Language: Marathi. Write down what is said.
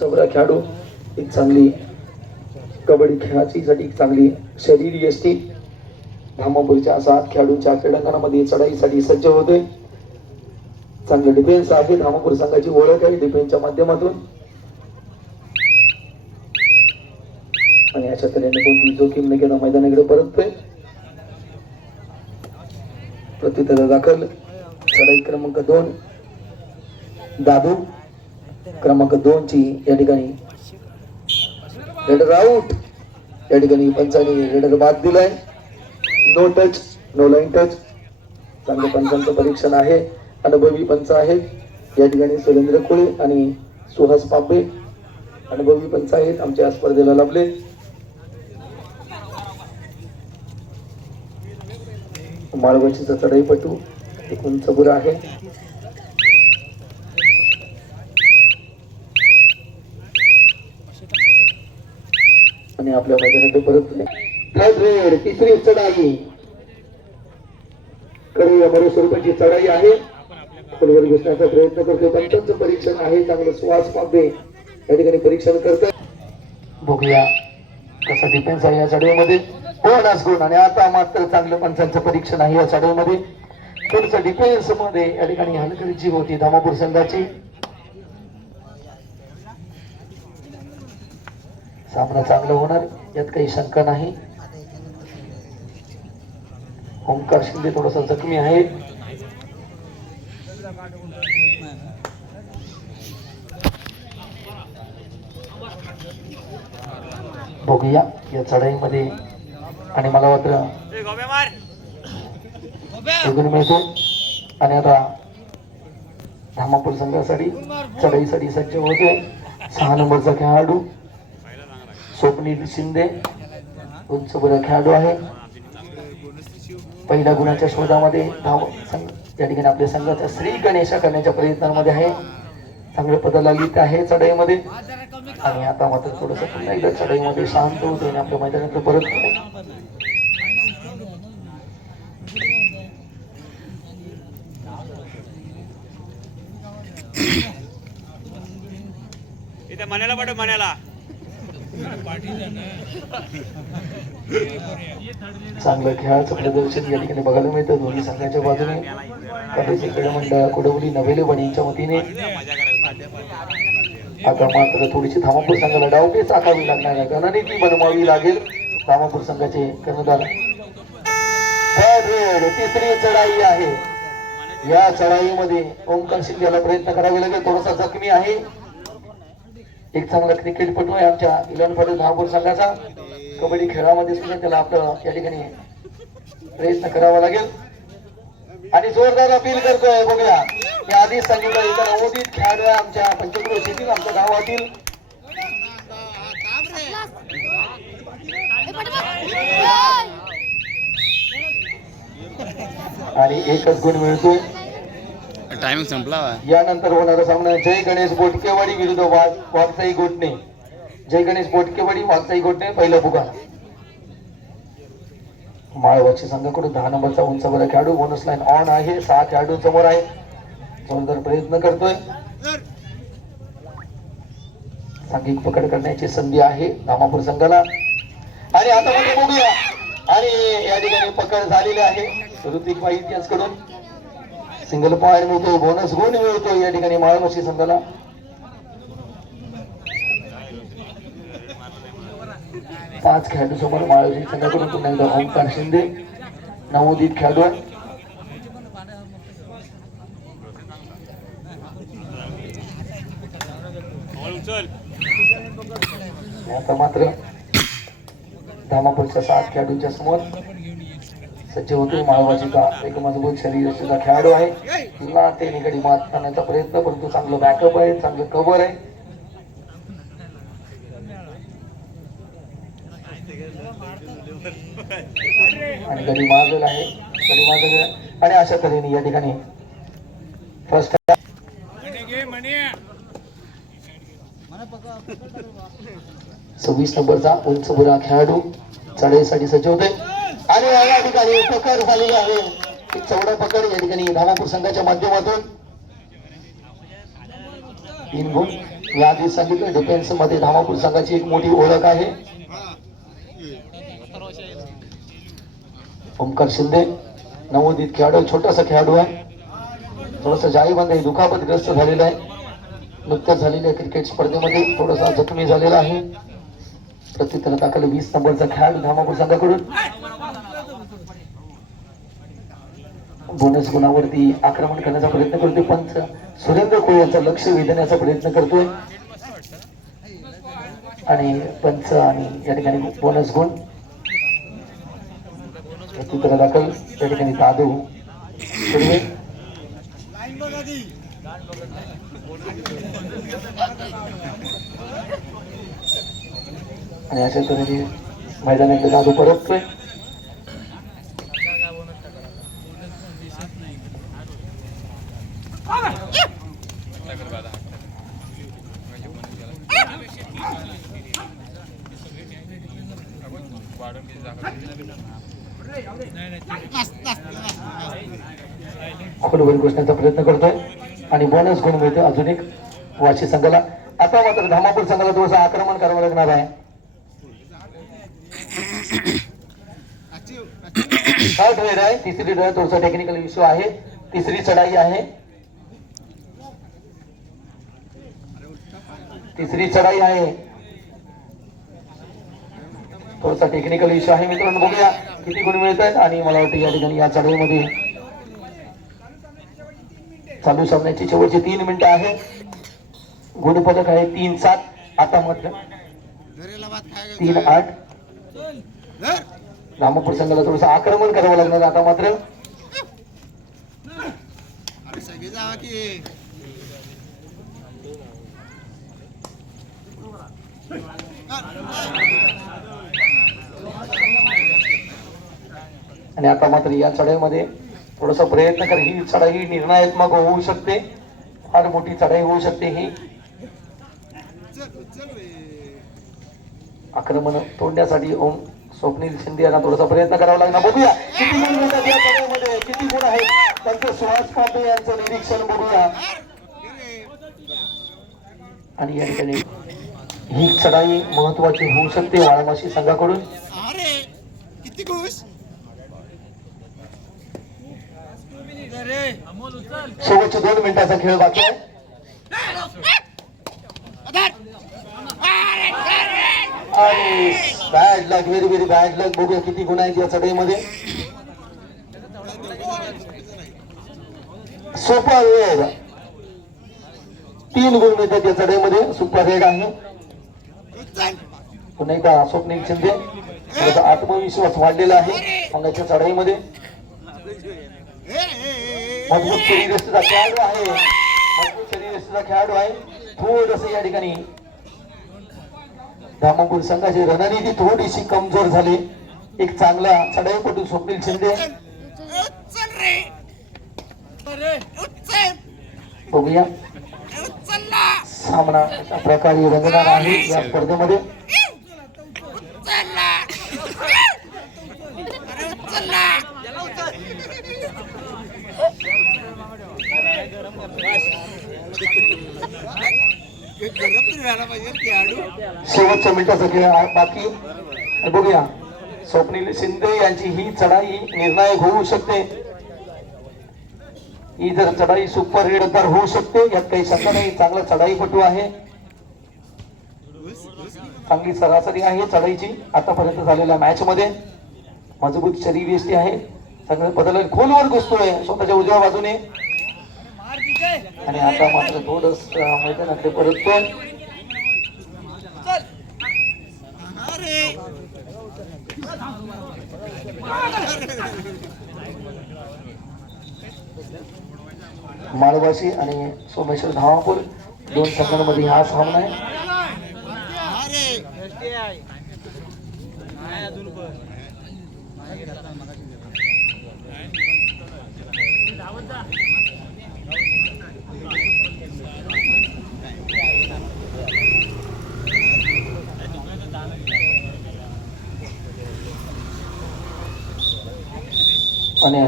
सबरा खेळाडू एक चांगली कबड्डी खेळाची चांगली शरीर यष्टी धामापूरच्या 7 खेळाडूंच्या क्रीडांगणामध्ये चढाईसाठी सज्ज होते. चांगले डिफेन्स आहे. धामापूर संघाची ओळख आहे डिफेन्सच्या माध्यमातून आणि अशा तऱ्हेने कोणती जोखीम न घेता मैदानाकडे परततोय. प्रत्युत्तर दाखल चढाई क्रमांक 2 दादू क्रमांक 2 ची या ठिकाणी रेडर आउट. या ठिकाणी पंचांनी रेडर बाद दिलाय. No touch no line touch. चांगलं पंचांचं परीक्षण आहे. अनुभवी पंच आहेत या ठिकाणी सुरेंद्र कुळे आणि सुहास पापे अनुभवी पंच आहेत आमच्या स्पर्धेला लाभले. माळवचीचा चढाईपटू एक उंच बुरा आहे. आणि आपल्या मैदानात परत थर्ड रेड तिसरी चढाई करूया. मरो स्वरूपाची चढाई आहे. खोलवर घुसण्याचा प्रयत्न करतो. पंचांचं परीक्षण आहे. चांगलं सुहास पापे या ठिकाणी परीक्षण करतात. बघूया कसा डिफेन्स आहे या चढाईमध्ये. बोनस गुण आणि आता मात्र चांगलं पंचांचं परीक्षण आहे या चढाईमध्ये. थोडस डिफेन्स मध्ये या ठिकाणी हलकरीची होती धामापूर संघाची. सामना चांगला होणार यात काही शंका नाही. ओमकार शिंदे थोडासा जखमी आहे. बघूया या चढाईमध्ये आणि मला वाटतं मिळतो. आणि आता धामापूर संघासाठी चढाईसाठी सज्ज होते 6 नंबरचा खेळाडू स्वप्नील शिंदे. उंच बुरा खेळाडू आहे. पहिल्या गुणाच्या शोधामध्ये या ठिकाणी आपल्या संघाचा श्री गणेशा करण्याच्या प्रयत्नांमध्ये आहे. चांगल्या पदाला लिहित आहे चढाईमध्ये. आणि आता मात्र थोडस पुन्हा एकदा चढाईमध्ये शांत होतो आणि आपल्या मैदानात परत मनाला पाठव मनाला. चांगलं खेळाचं प्रदर्शन या ठिकाणी बघायला मिळतं दोन्ही संघाच्या बाजूने. कबड्डी क्रीडा मंडळ कुडवली नवेलेवाडीच्या वतीने. आता मात्र थोडीशी धामापूर संघाला डावपेच आखावी लागणार आहे. रणनीती बनवावी लागेल धामापूर संघाचे कर्णधार. तिसरी चढाई आहे. या चढाईमध्ये ओमकार शिंदेला प्रयत्न करावे लागेल. थोडासा जखमी आहे. एक चांगला क्रिकेटपटू आहे आमच्या इलेव्हन पटेल धामापूर संघाचा. कबड्डी खेळामध्ये सुद्धा त्याला आपलं या ठिकाणी प्रयत्न करावा लागेल. आणि जोरदार अपील करतोय. बघूया या आधीच सांगितलं एका नवोदित खेळाडू आहे आमच्या पंचक्रोशीतील आमच्या गावातील. आणि एकच गुण मिळतो. टाइमिंग संपला. यानंतर होणारा सामना जय गणेश बोटकेवाडी विरुद्ध वाघसाई गोटणे. जय गणेश बोटकेवाडी वाघसाई गोटणे पहिला बुगा. माळवाची संघाकडून 10 नंबरचा उंच बुरा खेळाडू. बोनस लाईन ऑन आहे. 6 खेळाडू समोर आहे. जोरदार प्रयत्न करतोय. सांघिक पकड करण्याची संधी आहे धामापूर संघाला. आणि आता मध्ये बघूया आणि या ठिकाणी पकड झालेली आहे ऋतिक वाईट यांच्याकडून. सिंगल पॉइंट मिळतो. बोनस गुण मिळतो या ठिकाणी माळवशी संघाला. पाच खेळाडू समोर माळवशी संघाकडून पुन्हा एकदा ओमकार शिंदे नवोदित खेळाडू. आता मात्र धामापूरच्या 7 खेळाडूंच्या समोर सज्ज होतो. माळवाचीचा एक मजबूत शरीराचा खेळाडू आहे. पुन्हा ते निगडी मात करण्याचा प्रयत्न परंतु चांगलं बॅकअप आहे. चांगलं कव्हर आहे. आणि गडी मागल आहे. गडी मागल आणि अशा तऱ्हेने या ठिकाणी फर्स्ट 26 नंबरचा उंच बुरा खेळाडू चढाईसाठी सज्ज होते. आणि या ठिकाणी पकड झालेली आहे. चौडा पकड या ठिकाणी धामापूर संघाच्या माध्यमातून 3 गुण मी आधी सांगितलं डिफेन्स मध्ये धामापूर संघाची एक मोठी ओळख आहे. ओमकार शिंदे नवोदित खेळाडू, छोटासा खेळाडू आहे, थोडस जाईबंद आहे, दुखापतग्रस्त झालेला आहे. नुकत्याच झालेल्या क्रिकेट स्पर्धेमध्ये थोडासा जखमी झालेला आहे. प्रत्युत्तर दाखल 20 नंबरचा खेळाडू धामापूर संघाकडून. बोनस गुणावरती आक्रमण करण्याचा प्रयत्न करतोय पंच सुरेंद्र कोळी यांचं लक्ष वेधण्याचा प्रयत्न करतोय आणि पंच आणि या ठिकाणी बोनस गुण. प्रत्युत्तर दाखल या ठिकाणी दादू सुर्वे आणि अशा तऱ्हेने मैदानाकडे दादू परततोय. खोलवर घोषण्याचा प्रयत्न करतोय आणि बोनस गुण मिळतोय अजून एक वाशी संघाला. आता मात्र धामापूर संघाला थोडंसं आक्रमण करावं लागणार आहे. थर्ड रेड आहे, तिसरी रेड थोडासा टेक्निकल इश्यू आहे, तिसरी चढाई आहे, तिसरी चढाई आहे, थोडासा टेक्निकल इश्यू आहे. मित्रांनो बघूया किती गुण मिळत आहेत आणि मला वाटतं या ठिकाणी या चढाईमध्ये चालू सामन्याची शेवटची 3 मिनिटं आहे. गुणफलक आहे 3-7. आता मात्र 3-8. धामापूर संघाला थोडंसं आक्रमण करावं लागणार आता मात्र. आणि आता मात्र या चढाईमध्ये थोडासा प्रयत्न कर. ही चढाई निर्णायात्मक होऊ शकते, फार मोठी चढाई होऊ शकते. ही आक्रमण तोडण्यासाठी ओम स्वप्नील शिंदे यांना थोडासा प्रयत्न करावा लागणार. बघूया किती गुण मिळतात या चढाईमध्ये, किती गुण आहेत त्यांचं. सुहास पाटे यांचं निरीक्षण बघूया. आणि या ठिकाणी ही चढाई महत्वाची होऊ शकते वाळमाशी संघाकडून. शेवटचे 2 मिनिटाचा खेळ बाकी आहे. आणि बॅड लक, व्हेरी व्हेरी बॅड लक. बघूया किती गुण आहेत या चढाईमध्ये. सुपर रेड 3 गुण मिळतात या चढाईमध्ये. सुपर रेड आहे. पुन्हा एकदा स्वप्नील शिंदे त्याचा आत्मविश्वास वाढलेला आहे संघाच्या चढाईमध्ये. मजबूत शरीरयष्टीचा खेळाडू आहे, मजबूत शरीरयष्टीचा खेळाडू आहे. थोडस या ठिकाणी धामापूर संघाची रणनीती थोडीशी कमजोर झाली. एक चांगला चढाईपटू स्वप्नील शिंदे. बघूया सामना अशा प्रकारे रंगणार आहे या स्पर्धेमध्ये. शेवटच्या मिनिटाचा खेळ बाकी. बघूया स्वप्नील शिंदे यांची ही चढाई निर्णायक होऊ शकते. ही जर चढाई सुपर रेड तर होऊ शकते, यात काही शंका नाही. चांगला चढाईपटू आहे, चांगली सरासरी आहे चढाईची आतापर्यंत झालेल्या मॅच मध्ये. मजबूत शरीरयष्टी आहे, चांगलं बदल खोलवर घुसतोय स्वतःच्या उजव्या बाजूने. आणि आता मात्र थोडस मैदानाकडे परततोय. माळवाशी आणि सोमेश्वर धामापूर 2 संघांमध्ये हा सामना आहे. आणि